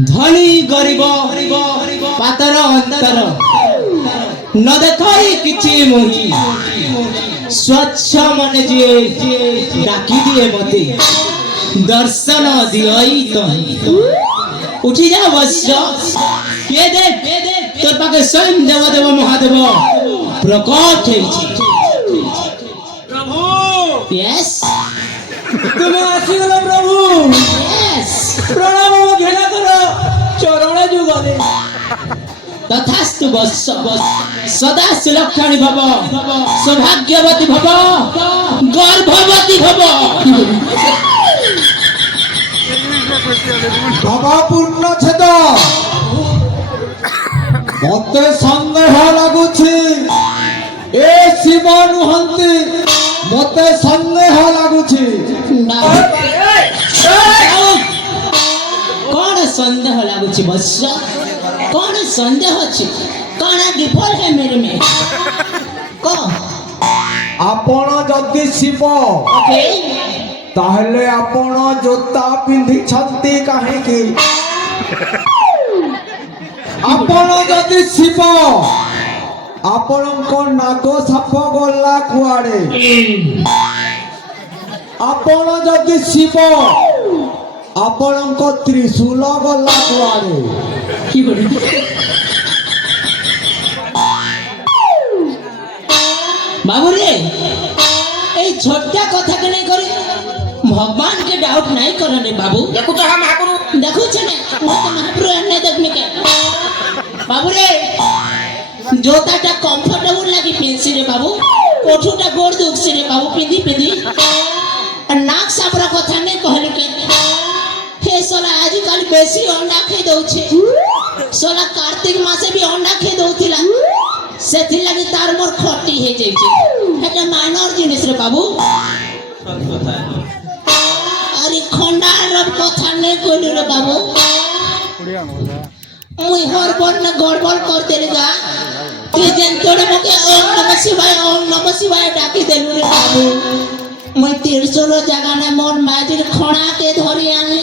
धनी गरीब पातर अंतर न देखाई किछि मोहि स्वच्छ मन जे डाकी दिए मते दर्शन दियई तो उठी जा वश्य के दे तोर पाके स्वयं देव महादेव प्रकट हेछि प्रभु। यस तुम्हें आशीर्वाद प्रभु। यस प्रणाम घेरा करो चरण जुगले तथास्तु वत्स सदा सुलक्षणी भव सौभाग्यवती भव गर्भवती भव पूर्ण छेद मते संदेह लगुछि ए शिव नुहंती मते संदेह लगुछि कौन संदेह लगुछि वत्स कौन संदेह अछि कौन विफल है मेरे में को आपण जदि शिव ओके ताहले आपण जोता पिंधि छंती काहे की आपण जदि शिव आपणको नाग साप गला कुआड़े आपण जदि शिव आपणको त्रिशूल गला कुआड़े की बोली बाबू रे ए छोटा कथा के नहीं करी भगवान के डाउट नहीं करने बाबू देखो तो हम महाप्रभु देखो छने मत महाप्रभु ने देखने के बाबू रे जोताटा कंफर्टेबल लागी पिंसी रे बाबू कोठुटा गोड़ दुखसी रे बाबू पिंदी नाक साबरा कथा नहीं कहले के हे सोला आजकल बेसी अंडा खे दउछे सोला कार्तिक मासे भी अंडा खे दउथिला सेथि लागि तार मोर खट्टी हे जाय छै एटा माइनर जिनिस रे बाबू अरे खंडार कथा नहीं कहले रे बाबू मुई हर बन गड़बड़ कर देले जा तू जेन तोड़े मके ओम नमः शिवाय डाकी देलु रे बाबू मुई 300 जगह ने मोर माजिर खणा के धरी आनी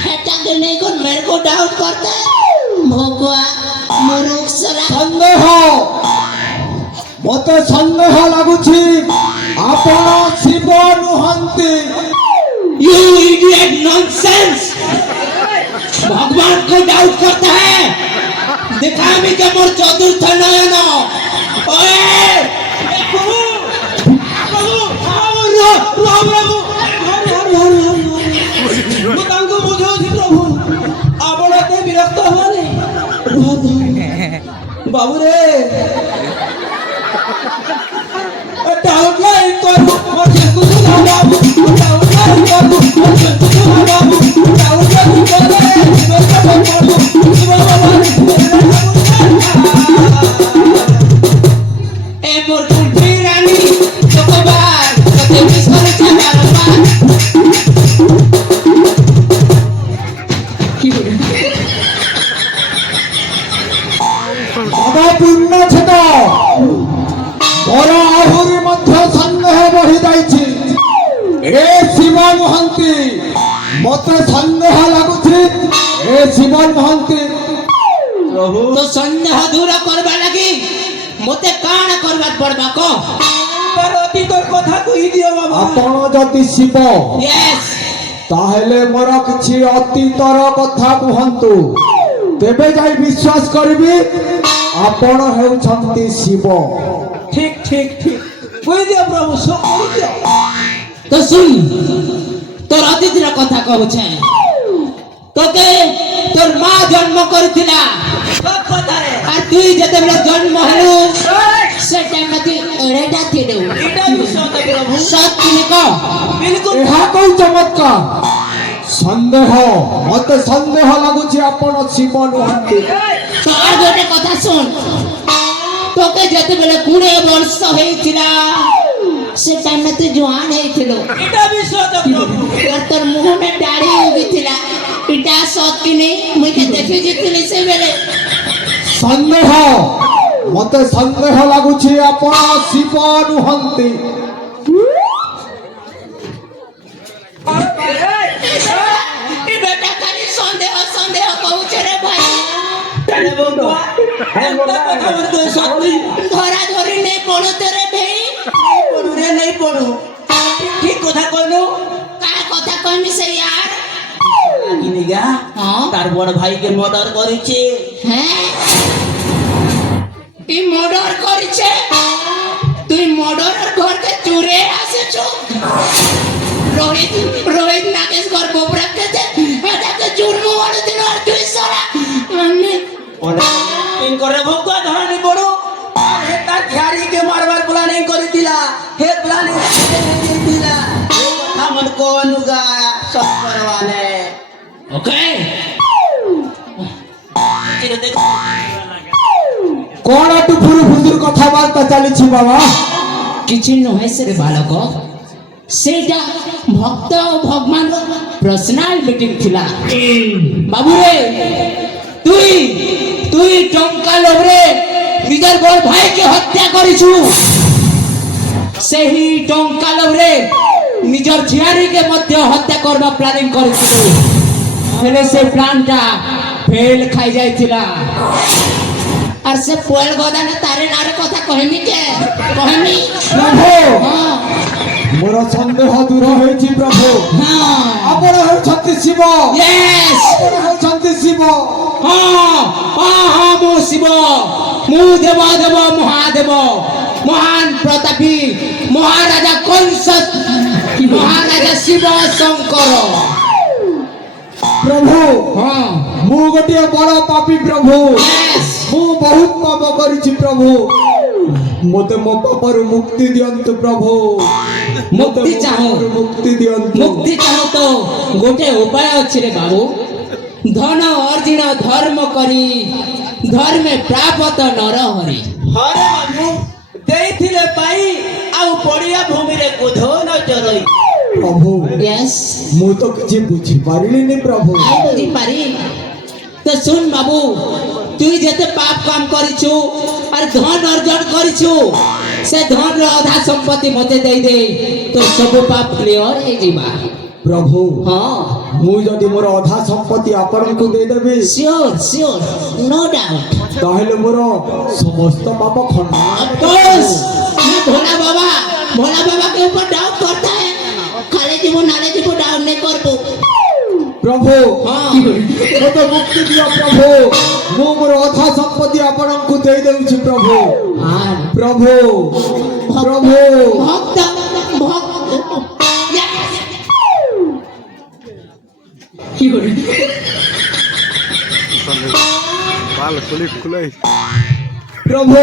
हेटा के नहीं कोन मेरे को डाउट करता है भगवा मूर्ख सरा संदेह मते संदेह लगुछि आपण शिव नुहंती यू इडियट नॉनसेंस भगवान को डाउट करता है दिखा भी के मोर चतुर्थ नयन ओए प्रभु प्रभु ମୁଁ ତାଙ୍କୁ ବୁଝାଉଛି ପ୍ରଭୁ ଆପଣ ଏତେ ବିରକ୍ତ ହୁଅନି ବାବୁରେ डाउट नहीं करू मुझे कुछ ना बाबू डाउट नहीं करू मुझे कुछ ना बाबू डाउट नहीं करू ए मोर कुंठी रानी चोकबार कते मिस करे चाबारपा की बोले बाबा पूर्ण छेद मोर आहुरी मध्य संदेह बढ़ी जाइछि ए शिव महंती मते संदेह लागुछि ए शिव महंती प्रभु तो संदेह दूर करबा लगी मते काण करबा पड़बा को पर अतीतर कथा कहि दियो बाबा आपण जदि शिव यस ताहेले मोर किछि अतीतर कथा कुहंतु तेबे जाई विश्वास करबी आपण हेउछंती शिव ठीक ठीक ठीक कहि दियो प्रभु सो कहि दियो तो सुन तोर अतिथिर कथा कहू छे तोके तोर मां जन्म करथिला सब कथा रे आ तू जते बेला जन्म हलु से टाइम में तू एडेटा थिडे एटा भी सत प्रभु सत किने को बिल्कुल एहा कोई चमत्कार সন্দেহ মতে সন্দেহ লাগুছে আপন শিব নুহନ୍ତି তোর গোটে কথা শুন, তোকে যেতেবেলে 20 বর্ষ হয়েছিল সে টাইমে তুই জোয়ান হয়েছিল, এটা ବି ସତ ପ୍ରଭୁ আর তোর মুখে দাড়ি উগিছিল, এটা সত কি নেই মুখে দেখে যেতেলি সে বেলে। সন্দেহ মতে সন্দেহ লাগুছে আপন শিব নুহନ୍ତି এই বেটা খালি সন্দেহ সন্দেহ কହୁছে রে ভাই। ଆରେ ବଙ୍ଗୁଆ ଏନ୍ତା କଥା ବୋଲତେ ସত্যି ধরা ধরি নেই পড়ু তোরে ভাই, ପଡୁ ରେ ନେଇ ପଡୁ ଠିକ କଥା କହିଲୁ কার কথা কইমি সে यार। কিনিগা হ্যাঁ তার বড় ভাইকে মর্ডার করেছে হ্যাঁ তুই মর্ডার করেছে, তুই মর্ডারের ঘরকে চুরে আসেছ। রোহিত রোহিত নাগেশ ঘর গোপ রাখতেছে, এটাকে চুরমু বলে দিল আর তুই সারা আমি ইনকরে ভোগা ধরানি পড়ু আর হে তার ঝাড়িকে মারবার প্ল্যানিং করিছিলা, হে প্ল্যানিং করিছিলা এই কথা মন কোনুগা সব করবানে ওকে চিরে দেখো কোন একটু ফুরু ফুন্দুর কথাবার্তা চালিছি বাবা কিছু নহে সে বালক, সেটা ভক্ত ও ভগবান পার্সোনাল মিটিং ଥିଲା। বাবু রে তুই তুই টঙ্কা লোভরে নিজের বড় ভাইকে হত্যা করিছু, সেই টঙ্কা লোভরে নিজের ঝিয়ারিকে মধ্য হত্যা করবা প্ল্যানিং করেছিল, হেলে সে প্ল্যানটা ফেল খাই যাইছিলা। আর সে পোয়েল গদানে তারে নারে কথা কহিমি কে কহিমি। প্রভু হ্যাঁ মোর সন্দেহ দূর হয়েছি প্রভু হ্যাঁ আপন হেউଛନ୍ତି শিব yes আপন হেউଛନ୍ତି শিব হ্যাঁ হ্যাঁ হ্যাঁ মো শিব মু দেব দেব মহাদেব মহান প্রতাপী মহারাজা কংস মহারাজা শিব শঙ্কর। প্রভু হ্যাঁ মু গোটিয়ে বড় পাপী প্রভু yes মু বহুত পাপ করিছি প্রভু মতে মো পাপରୁ মুক্তি দিয়ন্তু প্রভু মতে মুক্তি ମୋ ଚାହୁଁ। ପାପରୁ ମୁକ୍ତି ଦିଅନ୍ତୁ মুক্তি চাহ তো গোটে উপায় আছে রে বাবু, ধন অর্জিন ধর্ম করি ধর্মে প্রাপত নর হরি। হরে বাবু ଦେଇଥିଲେ ପାଇ ଆଉ ପଡିଆ ଭୂମିରେ ଗୋଧ ନ ଚରଇ প্রভু yes ମୁଁ ତ କିଛି ବୁଝିପାରିଲିନି ପ୍ରଭୁ আই বুঝি পারি তো শুন বাবু, তুই যেতে পাপ কাম করিছু আর ধন অর্জন করিছু, সে ধন অধা সম্পত্তি মতে দেই দে তো সবু পাপ ক্লিয়র হয়ে যাবা। প্রভু হ্যাঁ ମୁଁ ଯଦି ମୋର ଅଧା ସମ୍ପତ୍ତି ଆପଣଙ୍କୁ ଦେଇଦେବି শিওর শিওর নো ডাউট। ତାହେଲେ ମୋର ସମସ୍ତ ପାପ ଖଣ୍ଡନ अफकोर्स मैं भोला बाबा के ऊपर डाउट करता है, खाली जीवो नाले जीवो डाउट नहीं करबो। ପ୍ରଭୁ हाँ ମୋତେ ମୁକ୍ତି ଦିଅ ପ୍ରଭୁ ମୁଁ ମୋର ଅଧା ସମ୍ପତ୍ତି ଆପଣଙ୍କୁ ଦେଇଦେଉଛି ପ୍ରଭୁ हाँ ପ୍ରଭୁ ପ୍ରଭୁ भक्त भक्त কি করে बाल खुली खुलाई ପ୍ରଭୁ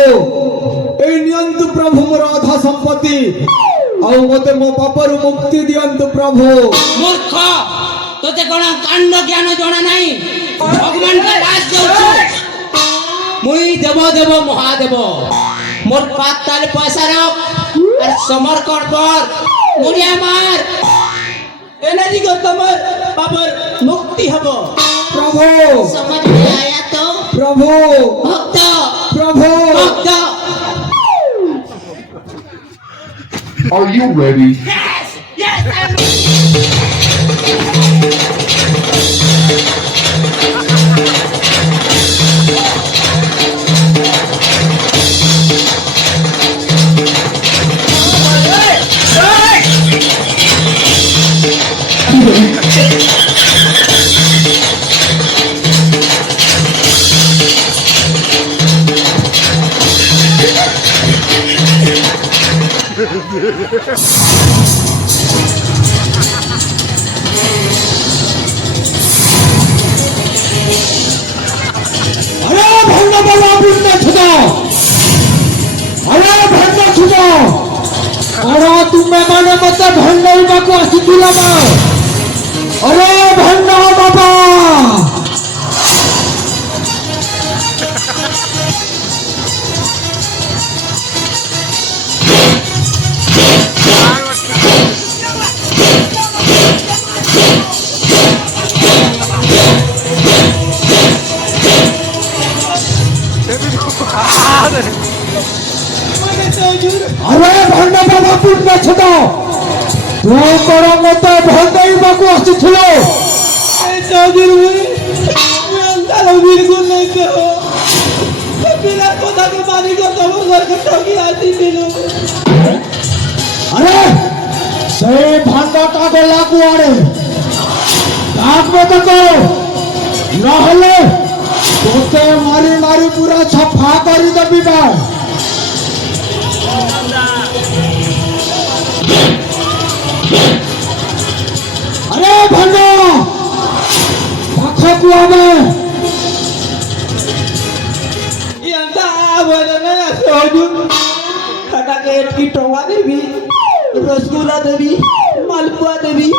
ଏଇ ନିଅନ୍ତୁ ପ୍ରଭୁ ମୋର ଅଧା ସମ୍ପତ୍ତି ଆଉ ମୋତେ ମୋ ପାପରୁ ମୁକ୍ତି ଦିଅନ୍ତୁ ପ୍ରଭୁ मूर्ख তোতে কোন কাণ্ড জ্ঞান জনা নাই, ভগবান কে রাজ দেউছু মুই দেব দেব মহাদেব মোর পাত তালে পয়সা রাখ আর সমর্পণ কর মুড়িয়া মার। ଏନାଜି ତମର ବାବର ମୁକ୍ତି ହବ ପ୍ରଭୁ समझ में आया तो ପ୍ରଭୁ भक्त ପ୍ରଭୁ भक्त Are you ready? yes yes I'm আরে ভণ্ড বাবা বিষ্ণু ছুদ আরে ভণ্ড ছুদ আরে তুমি মানে মতে ভণ্ডাইବାକୁ ଆସିଥିଲ ମା अरे भंडा बाबा अरे भंडा बाबा पुण्य छो तू कर मत भंडाइबाकू आसीथिलो बिल्कुल नहीं कहो बिना पता के पानी को घर के टोकी आती दिलो अरे से भांडा का गला कुआड़े डाक में तो करो नहले तोते मारी मारी पूरा छफा करी देबी बा अरे भांडा पाखा कुआ में खटा के की टोवा देवी रसगुल्ला देवी मालपुआ देवी